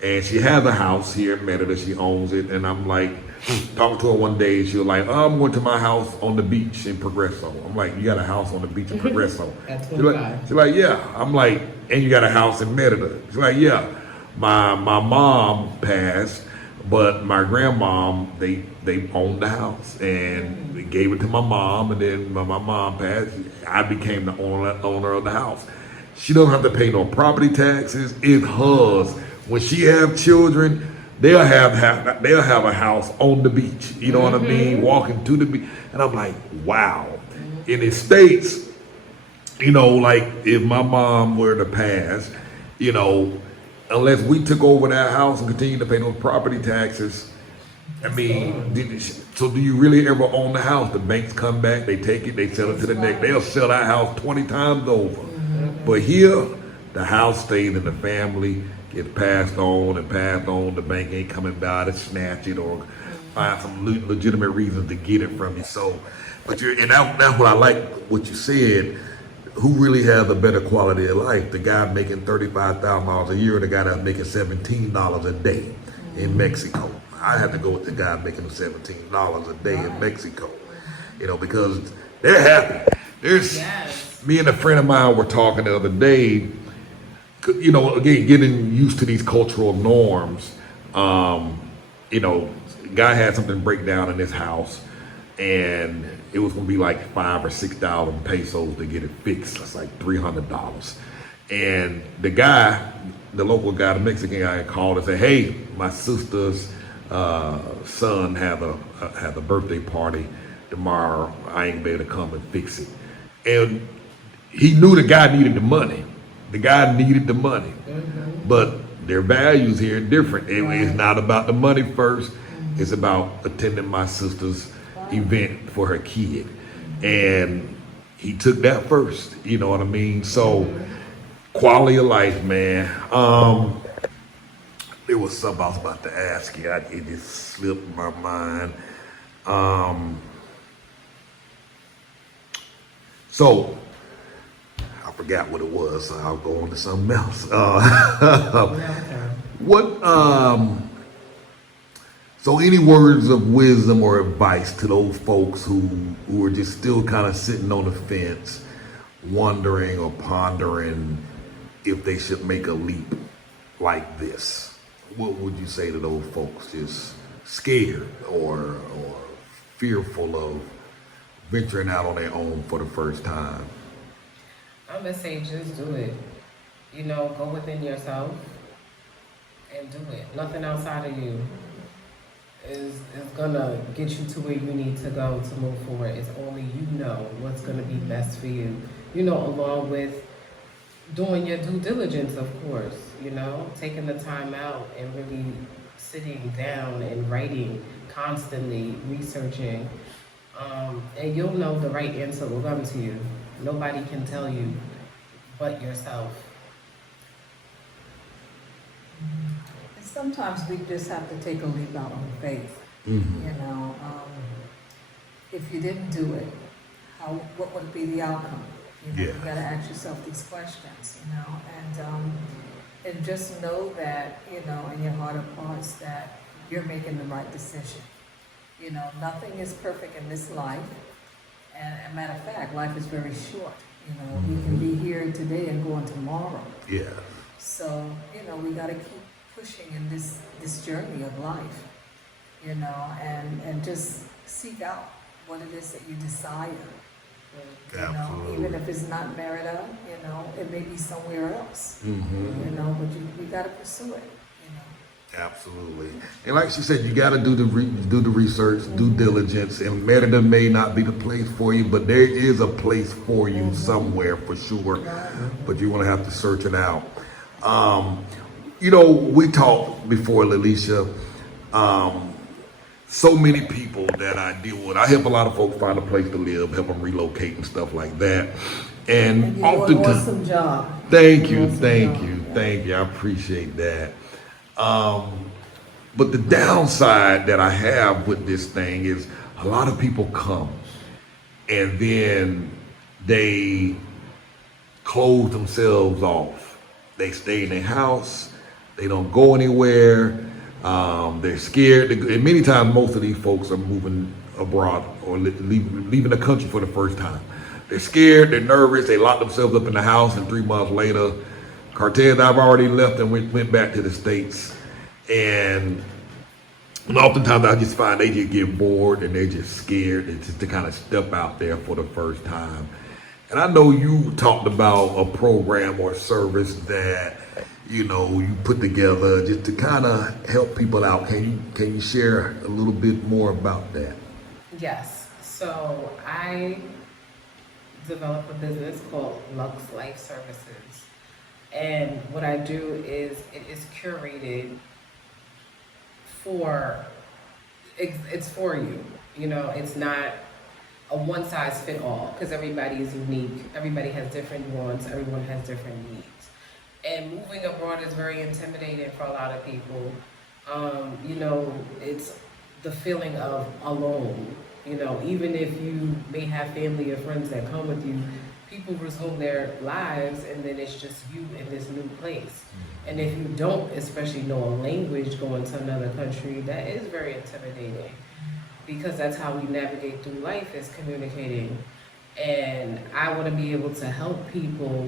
And she has a house here in Merida. She owns it. And I'm like, talking to her one day. She was like, oh, I'm going to my house on the beach in Progreso. I'm like, you got a house on the beach in Progreso? At She's like, yeah. I'm like, and you got a house in Merida? She's like, yeah. My mom passed, but my grandmom, they owned the house. And they gave it to my mom. And then my mom passed. I became the owner of the house. She don't have to pay no property taxes. It's hers. When she have children, they'll have a house on the beach. You know what I mean? Walking to the beach. And I'm like, wow. In the States, you know, like if my mom were to pass, you know, unless we took over that house and continued to pay those property taxes, I mean, so do you really ever own the house? The banks come back, they take it, they sell it to the next. They'll sell that house 20 times over. But here, the house stays in the family, gets passed on. The bank ain't coming by to snatch it or find some legitimate reasons to get it from you. So, but that's what I like what you said. Who really has a better quality of life? The guy making $35,000 a year, or the guy that's making $17 a day in Mexico? I have to go with the guy making $17 a day in Mexico. You know, because they're happy. Me and a friend of mine were talking the other day, you know, again, getting used to these cultural norms. You know, guy had something break down in his house, and it was going to be like $5,000 or $6,000 pesos to get it fixed. That's like $300. And the guy, the local guy, the Mexican guy, called and said, "Hey, my sister's son have a birthday party tomorrow. I ain't be able to come and fix it." And he knew the guy needed the money. The guy needed the money. But their values here are different. It's not about the money first. It's about attending my sister's event for her kid. And he took that first. You know what I mean? So quality of life, man. There was something I was about to ask you. It just slipped my mind. So I forgot what it was, so I'll go on to something else. So any words of wisdom or advice to those folks who are just still kind of sitting on the fence, wondering or pondering if they should make a leap like this? What would you say to those folks just scared or fearful of venturing out on their own for the first time? I'm gonna say just do it. You know, go within yourself and do it. Nothing outside of you is gonna get you to where you need to go to move forward. It's only you know what's gonna be best for you. You know, along with doing your due diligence, of course, you know, taking the time out and really sitting down and writing constantly, researching, and you'll know the right answer will come to you. Nobody can tell you but yourself. And sometimes we just have to take a leap out on faith. Mm-hmm. You know, if you didn't do it, what would be the outcome? You know, Yeah. you got to ask yourself these questions. You know, and just know that, you know, in your heart of hearts that you're making the right decision. You know, nothing is perfect in this life, and as a matter of fact, life is very short. You know, we can be here today and gone tomorrow. Yeah. So, you know, we got to keep pushing in this journey of life, you know, and just seek out what it is that you desire. You know, Absolutely. even if it's not Merida, you know, it may be somewhere else, Mm-hmm. you know, but you got to pursue it, you know. Absolutely. And like she said, you got to do the research, due diligence, and Merida may not be the place for you, but there is a place for you somewhere for sure. But you want to have to search it out. You know, we talked before, Lalisha. So many people that I deal with, I help a lot of folks find a place to live, help them relocate and stuff like that. And And you do an oftentimes, awesome job. thank you, Awesome thank job. you, thank you. I appreciate that. But the downside that I have with this thing is a lot of people come and then they close themselves off. They stay in their house. They don't go anywhere. They're scared. And many times, most of these folks are moving abroad or leaving the country for the first time. They're scared. They're nervous. They lock themselves up in the house, and 3 months later, Cortez, I've already left and went back to the States. And oftentimes I just find they just get bored and they're just scared just to kind of step out there for the first time. And I know you talked about a program or service that, you know, you put together just to kind of help people out. Can you share a little bit more about that? Yes. So I developed a business called Lux Life Services. And what I do is it is curated it's for you. You know, it's not a one size fit all because everybody is unique. Everybody has different wants. Everyone has different needs. And moving abroad is very intimidating for a lot of people. You know, it's the feeling of alone. You know, even if you may have family or friends that come with you, people resume their lives and then it's just you in this new place. And if you don't especially know a language going to another country, that is very intimidating because that's how we navigate through life is communicating. And I want to be able to help people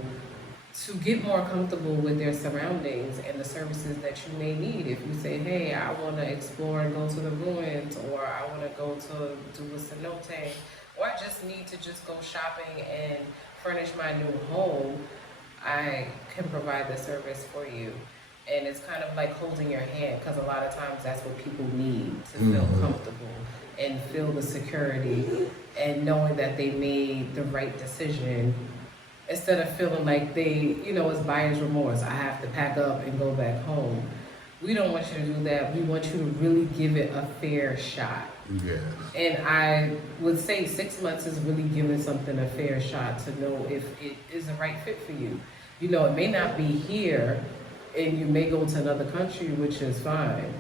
to get more comfortable with their surroundings and the services that you may need. If you say, hey, I want to explore and go to the ruins, or I want to go to do a cenote, or I just need to just go shopping and furnish my new home, I can provide the service for you. And it's kind of like holding your hand because a lot of times that's what people need to feel comfortable and feel the security and knowing that they made the right decision instead of feeling like they, you know, it's buyer's remorse. I have to pack up and go back home. We don't want you to do that. We want you to really give it a fair shot. Yes. And I would say 6 months is really giving something a fair shot to know if it is the right fit for you. You know, it may not be here and you may go to another country, which is fine.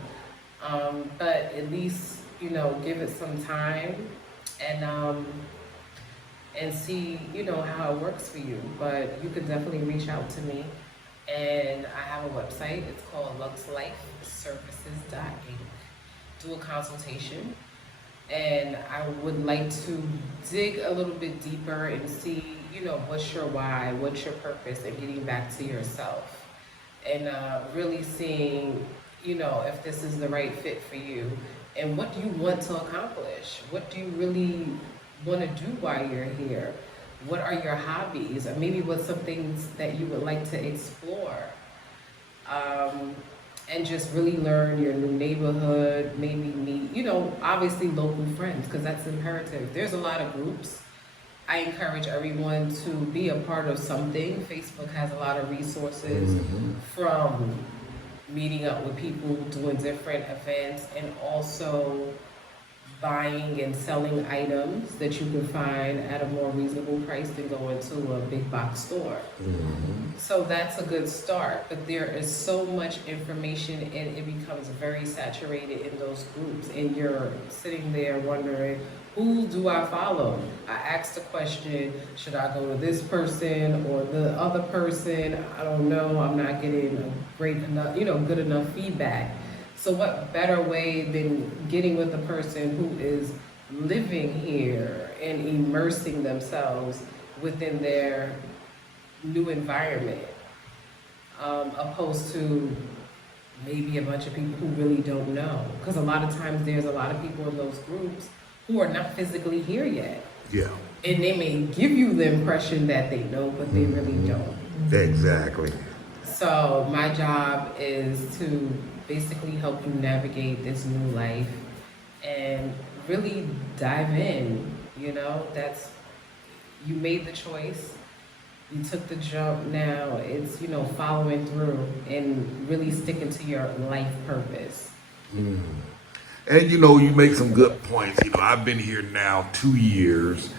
But at least, you know, give it some time and see, you know, how it works for you. But you could definitely reach out to me. And I have a website. It's called luxlifeservices.inc. Do a consultation. And I would like to dig a little bit deeper and see, you know, what's your why, what's your purpose, and getting back to yourself. And really seeing, you know, if this is the right fit for you. And what do you want to accomplish? What do you really want to do while you're here? What are your hobbies? Or maybe what's some things that you would like to explore? And just really learn your new neighborhood, maybe meet, you know, obviously local friends, because that's imperative. There's a lot of groups. I encourage everyone to be a part of something. Facebook has a lot of resources from meeting up with people, doing different events, and also buying and selling items that you can find at a more reasonable price than going to a big box store. So that's a good start, but there is so much information and it becomes very saturated in those groups, and you're sitting there wondering, who do I follow? I asked the question, should I go to this person or the other person? I don't know, I'm not getting a great enough, good enough feedback. So what better way than getting with a person who is living here and immersing themselves within their new environment, opposed to maybe a bunch of people who really don't know. Because a lot of times there's a lot of people in those groups who are not physically here yet. Yeah. And they may give you the impression that they know, but they really don't. Exactly. So my job is to basically help you navigate this new life and really dive in. That's, you made the choice, you took the jump, now it's, following through and really sticking to your life purpose. And you make some good points. I've been here now 2 years,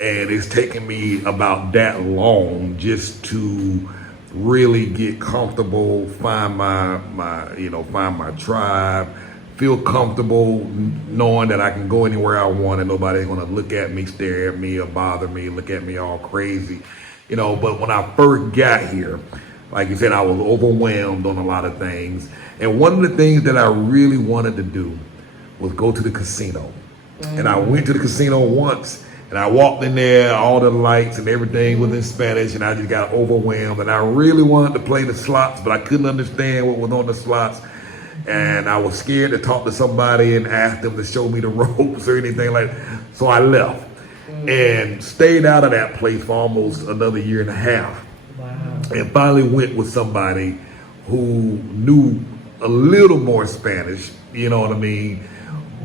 and it's taken me about that long just to really get comfortable, find my tribe, feel comfortable knowing that I can go anywhere I want and nobody's gonna look at me, stare at me, or bother me, look at me all crazy. But when I first got here, like you said, I was overwhelmed on a lot of things. And one of the things that I really wanted to do was go to the casino. And I went to the casino once, and I walked in there, all the lights and everything was in Spanish, and I just got overwhelmed. And I really wanted to play the slots, but I couldn't understand what was on the slots. And I was scared to talk to somebody and ask them to show me the ropes or anything like that. So I left and stayed out of that place for almost another year and a half. Wow. And finally went with somebody who knew a little more Spanish, you know what I mean?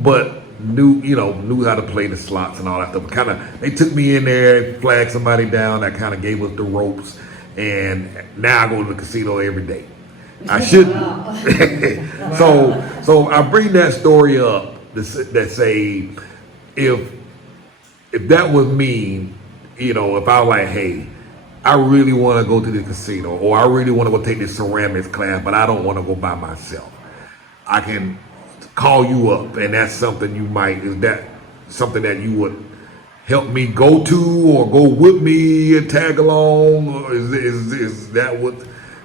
But knew how to play the slots and all that stuff. They took me in there, flagged somebody down, that kind of gave us the ropes, and now I go to the casino every day. I shouldn't. So I bring that story up that say, if that was me, if I was like, hey, I really want to go to the casino, or I really want to go take this ceramics class, but I don't want to go by myself, I can call you up, and that's something is that something that you would help me go to, or go with me and tag along, or is that what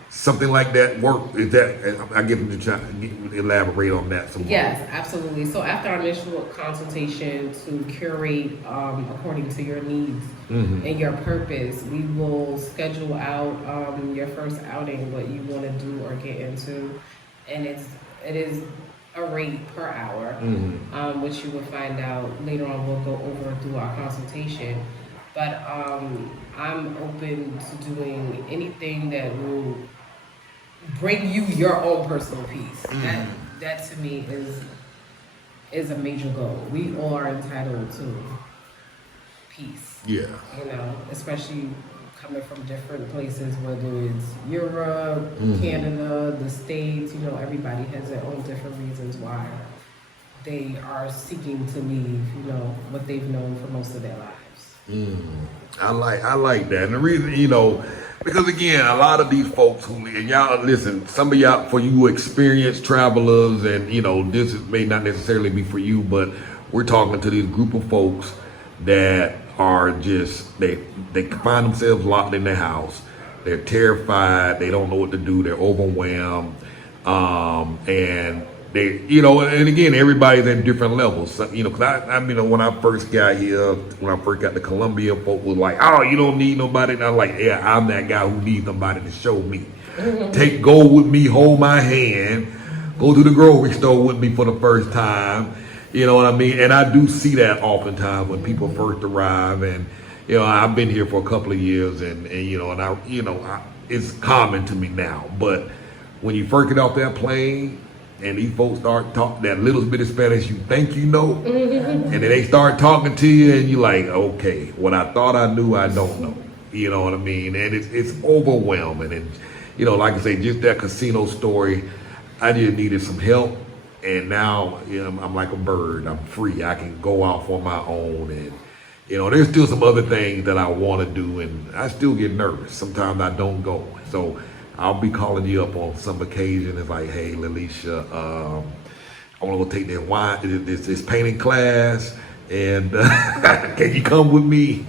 something like that work? Is that, I get them to try to elaborate on that some more. Yes, absolutely. So after our initial consultation to curate according to your needs and your purpose, we will schedule out your first outing, what you want to do or get into, and it is a rate per hour, which you will find out later on. We'll go over through our consultation, but I'm open to doing anything that will bring you your own personal peace. That to me is a major goal. We all are entitled to peace. Yeah. Especially coming from different places, whether it's Europe, Canada, the States, everybody has their own different reasons why they are seeking to leave, what they've known for most of their lives. I like that. And the reason, because again, a lot of these folks and y'all listen, some of y'all, for you experienced travelers, and this may not necessarily be for you, but we're talking to this group of folks that are just, they find themselves locked in their house. They're terrified. They don't know what to do. They're overwhelmed. And they, and again, everybody's at different levels. Because I when I first got here, when I first got to Colombia, folk was like, oh, you don't need nobody. And I'm like, yeah, I'm that guy who needs somebody to show me. Go with me, hold my hand, go to the grocery store with me for the first time. You know what I mean? And I do see that oftentimes when people first arrive, and I've been here for a couple of years, and it's common to me now. But when you first get off that plane and these folks start talking that little bit of Spanish you think and then they start talking to you, and you're like, okay, what I thought I knew, I don't know. You know what I mean? And it's overwhelming. And like I say, just that casino story, I just needed some help, and now I'm like a bird. I'm free. I can go off on my own, and there's still some other things that I want to do, and I still get nervous. Sometimes I don't go. So I'll be calling you up on some occasion. It's like, hey, Lalisha, I want to go take this painting class, and can you come with me?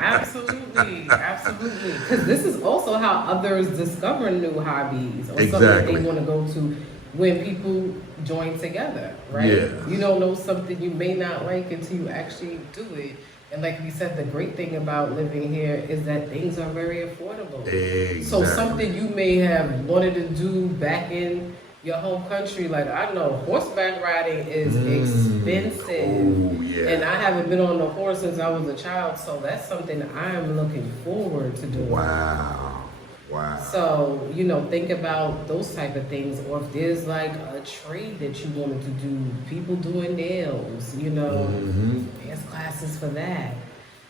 Absolutely. Because this is also how others discover new hobbies or something that Exactly. they want to go to when people join together, right? Yeah. You don't know something you may not like until you actually do it. And like we said, the great thing about living here is that things are very affordable. Exactly. So something you may have wanted to do back in your home country, like I know horseback riding is expensive. Oh, yeah. And I haven't been on a horse since I was a child, so that's something I'm looking forward to doing. Wow. So, think about those type of things. Or if there's like a trade that you wanted to do, people doing nails, there's classes for that.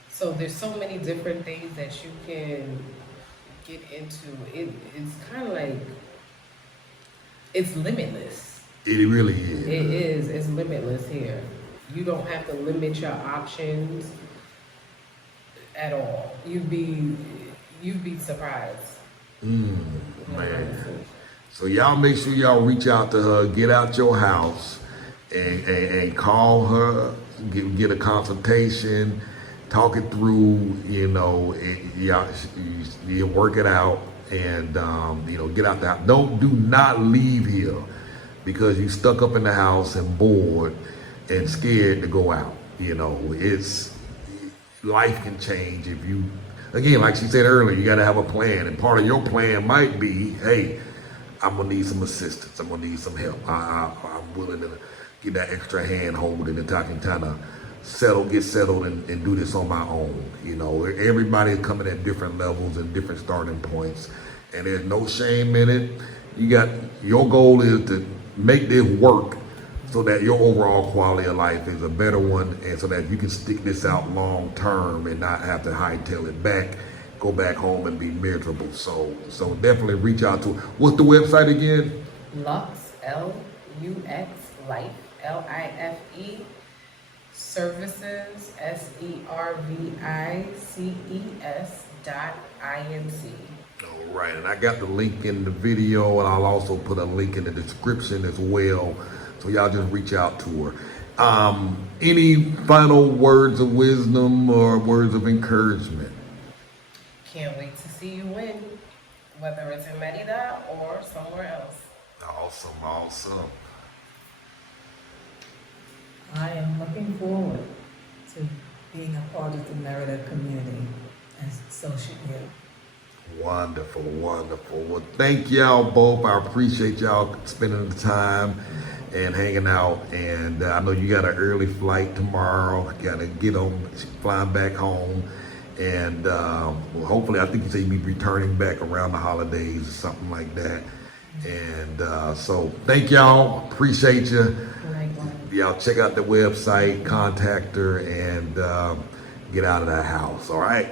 So there's so many different things that you can get into. It's kind of like, it's limitless. It really is. It is. It's limitless here. You don't have to limit your options at all. You'd be surprised. Man. So y'all make sure y'all reach out to her, get out your house, and call her, get a consultation, talk it through. You work it out, and get out there. Do not leave here because you stuck up in the house and bored and scared to go out. It's life can change if you. Again, like she said earlier, you got to have a plan, and part of your plan might be, hey, I'm gonna need some assistance. I'm gonna need some help. I'm willing to get that extra hand holding and I can kind of get settled and do this on my own. Everybody is coming at different levels and different starting points, and there's no shame in it. Your goal is to make this work so that your overall quality of life is a better one, and so that you can stick this out long term and not have to hightail it back, go back home and be miserable. So definitely reach out to. What's the website again? Lux, Lux, Life, Life, Services, services.inc. All right, and I got the link in the video, and I'll also put a link in the description as well. So y'all just reach out to her. Any final words of wisdom or words of encouragement? Can't wait to see you win, whether it's in Merida or somewhere else. Awesome. I am looking forward to being a part of the Merida community, and so should you. Wonderful. Well, thank y'all both. I appreciate y'all spending the time and hanging out. And I know you got an early flight tomorrow. Got to get on, flying back home. And hopefully, I think you say you'll be returning back around the holidays or something like that. And so thank y'all. Appreciate you. Y'all check out the website, contact her, and get out of that house. All right.